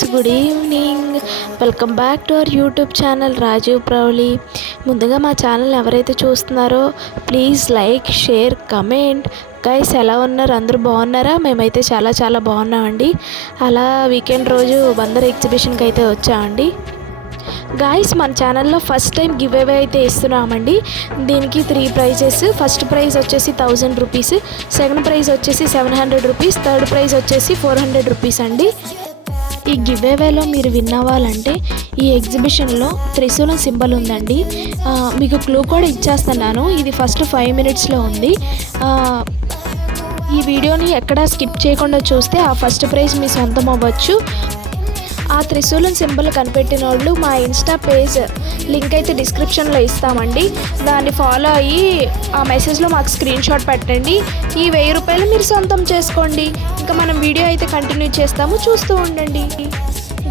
Friends, good evening. Welcome back to our YouTube channel Rajeev ప్రౌలి. ముందుగా మా ఛానల్ ఎవరైతే చూస్తున్నారో please like, share, comment. Guys ఎలా ఉన్నారు? అందరూ బాగున్నారా? మేమైతే చాలా చాలా బాగున్నామండి. అలా వీకెండ్ రోజు బందర్ ఎగ్జిబిషన్కి అయితే వచ్చామండి. గాయస్, మన ఛానల్లో ఫస్ట్ టైం గివ్ అవే అయితే ఇస్తున్నామండి. దీనికి 3 ప్రైజెస్. ఫస్ట్ ప్రైజ్ వచ్చేసి 1000 రూపీస్, సెకండ్ ప్రైజ్ వచ్చేసి 700 రూపీస్, థర్డ్ ప్రైజ్ వచ్చేసి 400 రూపీస్ అండి. ఈ గివ్ అవేలో మీరు విన్ అవ్వాలంటే ఈ ఎగ్జిబిషన్లో త్రిశూలం సింబల్ ఉందండి. మీకు క్లూ కూడా ఇచ్చేస్తున్నాను. ఇది ఫస్ట్ 5 మినిట్స్లో ఉంది. ఈ వీడియోని ఎక్కడా స్కిప్ చేయకుండా చూస్తే ఆ ఫస్ట్ ప్రైజ్ మీ సొంతం అవ్వచ్చు. ఆ త్రిశూలం సింబల్ కనిపెట్టిన వాళ్ళు మా ఇన్స్టా పేజ్ లింక్ అయితే డిస్క్రిప్షన్లో ఇస్తామండి. దాన్ని ఫాలో అయ్యి ఆ మెసేజ్లో మాకు స్క్రీన్ షాట్ పెట్టండి. ఈ 1000 రూపాయలు మీరు సొంతం చేసుకోండి. ఇంకా మనం వీడియో అయితే కంటిన్యూ చేస్తాము, చూస్తూ ఉండండి.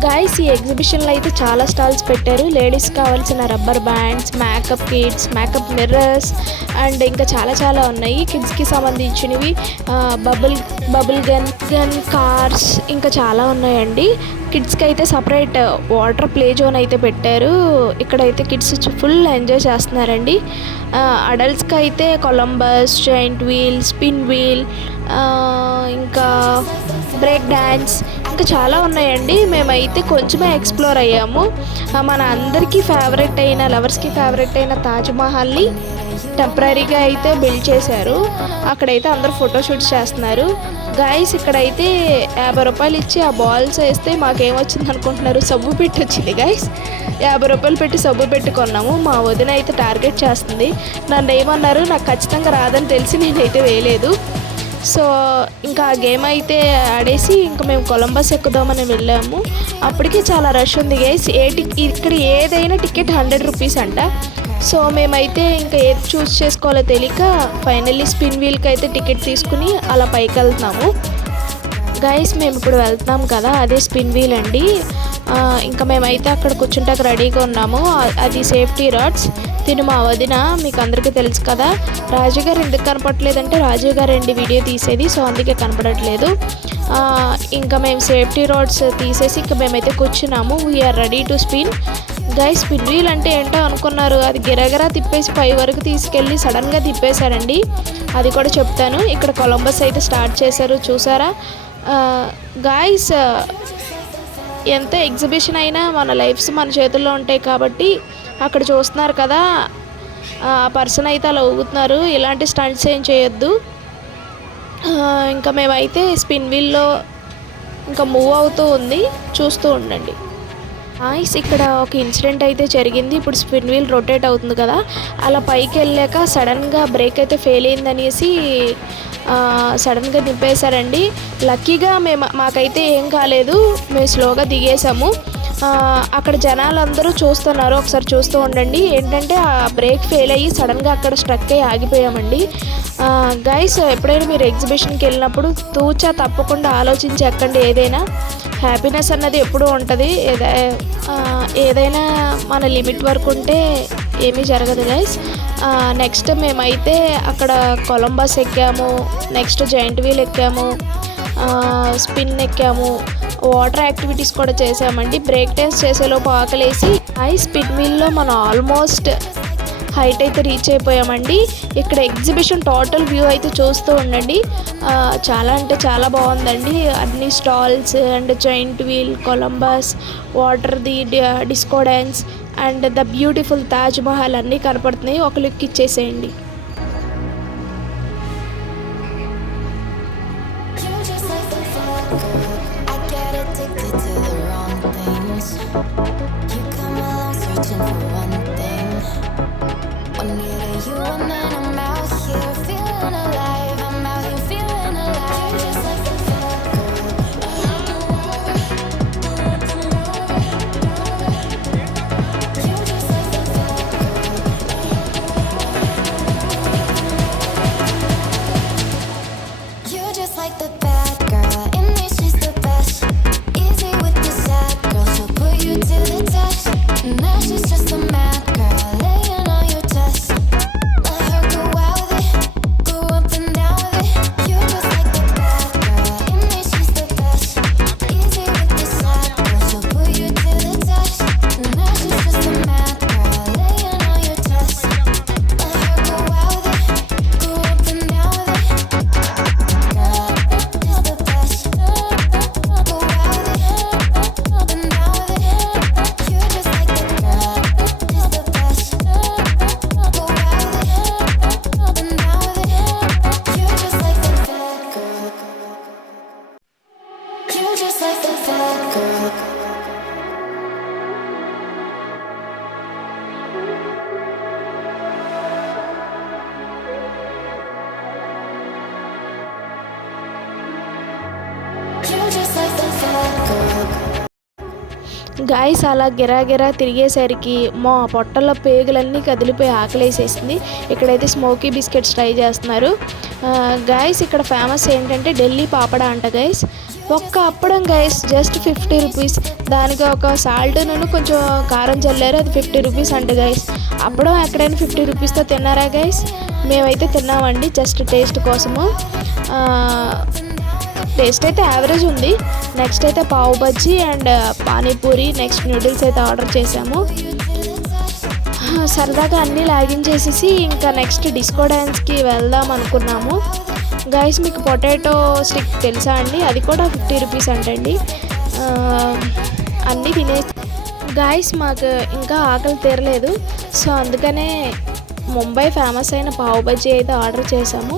గాయస్, ఈ ఎగ్జిబిషన్లో అయితే చాలా స్టాల్స్ పెట్టారు. లేడీస్ కావాల్సిన rubber bands, makeup kits, makeup mirrors and ఇంకా చాలా చాలా ఉన్నాయి. కిడ్స్కి సంబంధించినవి బబుల్ గన్ కార్స్ ఇంకా చాలా ఉన్నాయండి. కిడ్స్కి అయితే సపరేట్ వాటర్ ప్లే జోన్ అయితే పెట్టారు. ఇక్కడైతే కిడ్స్ ఫుల్ ఎంజాయ్ చేస్తున్నారండి. అడల్ట్స్కి అయితే Columbus, giant wheel, spin wheel, ఇంకా బ్రేక్ డ్యాన్స్ ఇంకా చాలా ఉన్నాయండి. మేమైతే కొంచెమే ఎక్స్ప్లోర్ అయ్యాము. మన అందరికీ ఫేవరెట్ అయిన, లవర్స్కి ఫేవరెట్ అయిన తాజ్మహల్ని టెంపరీగా అయితే బిల్డ్ చేశారు. అక్కడైతే అందరూ ఫోటోషూట్స్ చేస్తున్నారు. గాయస్, ఇక్కడైతే 50 రూపాయలు ఇచ్చి ఆ బాల్స్ వేస్తే మాకేమొచ్చింది అనుకుంటున్నారు? సబ్బు పెట్టి వచ్చింది గాయస్. 50 రూపాయలు పెట్టి సబ్బు పెట్టుకున్నాము. మా వదిన అయితే టార్గెట్ చేస్తుంది. నన్ను ఏమన్నారు, నాకు ఖచ్చితంగా రాదని తెలిసి నేనైతే వేయలేదు. సో ఇంకా ఆ గేమ్ అయితే ఆడేసి ఇంకా మేము కొలంబస్ ఎక్కుదామని వెళ్ళాము. అప్పటికే చాలా రష్ ఉంది గైస్. ఇక్కడ ఏదైనా టికెట్ 100 రూపీస్ అంట. సో మేమైతే ఇంకా ఏది చూస్ చేసుకోవాలో తెలియక ఫైనల్లీ స్పిన్ వీల్కి అయితే టికెట్ తీసుకుని అలా పైకి వెళ్తున్నాము. గైస్, మేము ఇప్పుడు వెళ్తున్నాం కదా, అదే స్పిన్ వీల్ అండి. ఇంకా మేమైతే అక్కడ కూర్చుంటాక రెడీగా ఉన్నాము. అది సేఫ్టీ రాడ్స్. తిను మా వదిన, మీకు అందరికీ తెలుసు కదా. రాజు గారు ఎందుకు కనపడట్లేదంటే రాజు గారు అండి వీడియో తీసేది, సో అందుకే కనపడట్లేదు. ఇంకా మేము సేఫ్టీ రాడ్స్ తీసేసి ఇంకా మేమైతే కూర్చున్నాము. We're ready to spin. Guys, spin wheel అంటే ఏంటో అనుకున్నారు. అది గిరగిరా తిప్పేసి పై వరకు తీసుకెళ్ళి సడన్గా తిప్పేశారండి. అది కూడా చెప్తాను. ఇక్కడ కొలంబస్ అయితే స్టార్ట్ చేశారు, చూసారా గాయస్. ఎంత ఎగ్జిబిషన్ అయినా మన లైఫ్స్ మన చేతుల్లో ఉంటాయి కాబట్టి అక్కడ చూస్తున్నారు కదా, ఆ పర్సన్ అయితే అలా ఊగుతున్నారు. ఇలాంటి స్టంట్స్ ఏం చేయొద్దు. ఇంకా మేమైతే స్పిన్ వీల్లో ఇంకా మూవ్ అవుతూ ఉంది, చూస్తూ ఉండండి. ఇక్కడ ఒక ఇన్సిడెంట్ అయితే జరిగింది. ఇప్పుడు స్పిన్ వీల్ రొటేట్ అవుతుంది కదా, అలా పైకి వెళ్ళాక సడన్గా బ్రేక్ అయితే ఫెయిల్ అయిందనేసి సడన్గా దింపేశారండి. లక్కీగా మాకైతే ఏం కాలేదు, మేము స్లోగా దిగేసాము. అక్కడ జనాలందరూ చూస్తున్నారు, ఒకసారి చూస్తూ ఉండండి. ఏంటంటే ఆ బ్రేక్ ఫెయిల్ అయ్యి సడన్గా అక్కడ స్ట్రక్ అయ్యి ఆగిపోయామండి. గైస్, ఎప్పుడైనా మీరు ఎగ్జిబిషన్కి వెళ్ళినప్పుడు తూచా తప్పకుండా ఆలోచించి ఎక్కండి. ఏదైనా హ్యాపీనెస్ అన్నది ఎప్పుడూ ఉంటుంది. ఏదైనా మన లిమిట్ వరకు ఉంటే ఏమీ జరగదు గైస్. నెక్స్ట్ మేమైతే అక్కడ కొలంబస్ ఎక్కాము, నెక్స్ట్ జాయింట్ వీల్ ఎక్కాము, స్పిన్ ఎక్కాము, వాటర్ యాక్టివిటీస్ కూడా చేసామండి. బ్రేక్ డాన్స్ చేసేలోపు ఆకలేసి స్పిన్ వీల్లో మనం ఆల్మోస్ట్ హైట్ అయితే రీచ్ అయిపోయామండి. ఇక్కడ ఎగ్జిబిషన్ టోటల్ వ్యూ అయితే చూస్తూ ఉండండి. చాలా అంటే చాలా బాగుందండి. అన్ని stalls and giant wheel, Columbus, వాటర్ది disco dance and the beautiful Taj Mahal అన్నీ కనపడుతున్నాయి. ఒక లుక్ ఇచ్చేసేయండి. గాయస్ అలా గిరా తిరిగేసరికి మా పొట్టలో పేగులన్నీ కదిలిపోయి ఆకలేసేసింది. ఇక్కడైతే స్మోకీ బిస్కెట్స్ ట్రై చేస్తున్నారు. గాయస్ ఇక్కడ ఫేమస్ ఏంటంటే ఢిల్లీ పాపడ అంట గైస్. ఒక్క అప్పడం గైస్ జస్ట్ 50 రూపీస్. దానికి ఒక సాల్ట్ను కొంచెం కారం చల్లారు, అది 50 రూపీస్ అంట గైస్. అప్పడం ఎక్కడైనా 50 రూపీస్తో తిన్నారా గైస్? మేమైతే తిన్నామండి జస్ట్ టేస్ట్ కోసము. టేస్ట్ అయితే యావరేజ్ ఉంది. నెక్స్ట్ అయితే పావు bajji and panipuri, next noodles అయితే ఆర్డర్ చేసాము. సరదాగా అన్నీ లాగించేసేసి ఇంకా నెక్స్ట్ డిస్కో డ్యాన్స్కి వెళ్దాం అనుకున్నాము. గైస్ మీకు పొటాటో స్టిక్ తెలుసా అండి? అది కూడా 50 రూపీస్ అంటండి. అన్నీ తినేసి గాయస్ మాకు ఇంకా ఆకలి తీరలేదు. సో అందుకనే ముంబై ఫేమస్ అయిన పావు బజ్జీ అయితే ఆర్డర్ చేసాము.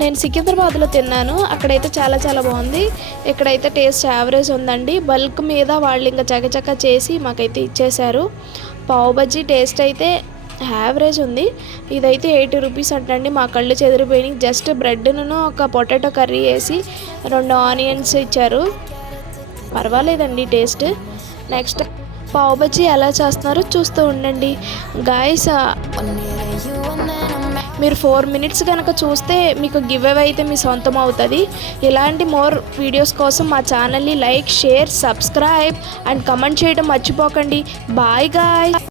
నేను సికింద్రాబాద్లో తిన్నాను, అక్కడైతే చాలా బాగుంది. ఇక్కడైతే టేస్ట్ యావరేజ్ ఉందండి. బల్క్ మీద వాళ్ళు ఇంకా చకచక చేసి మాకైతే ఇచ్చేశారు. పావు బజ్జీ టేస్ట్ అయితే యావరేజ్ ఉంది. ఇదైతే 80 రూపీస్ అంటండి. మా కళ్ళు చెదిరిపోయినాయి. జస్ట్ బ్రెడ్ను ఒక పొటాటో కర్రీ వేసి 2 ఆనియన్స్ ఇచ్చారు. పర్వాలేదండి టేస్ట్. నెక్స్ట్ పావు బజ్జీ ఎలా చేస్తున్నారో చూస్తూ ఉండండి గాయస్. మీరు 4 మినిట్స్ కనుక చూస్తే మీకు గివ్ అవే అయితే మీ సొంతం అవుతుంది. ఇలాంటి మోర్ వీడియోస్ కోసం మా ఛానల్ని like, share, subscribe and comment చేయడం మర్చిపోకండి. Bye guy.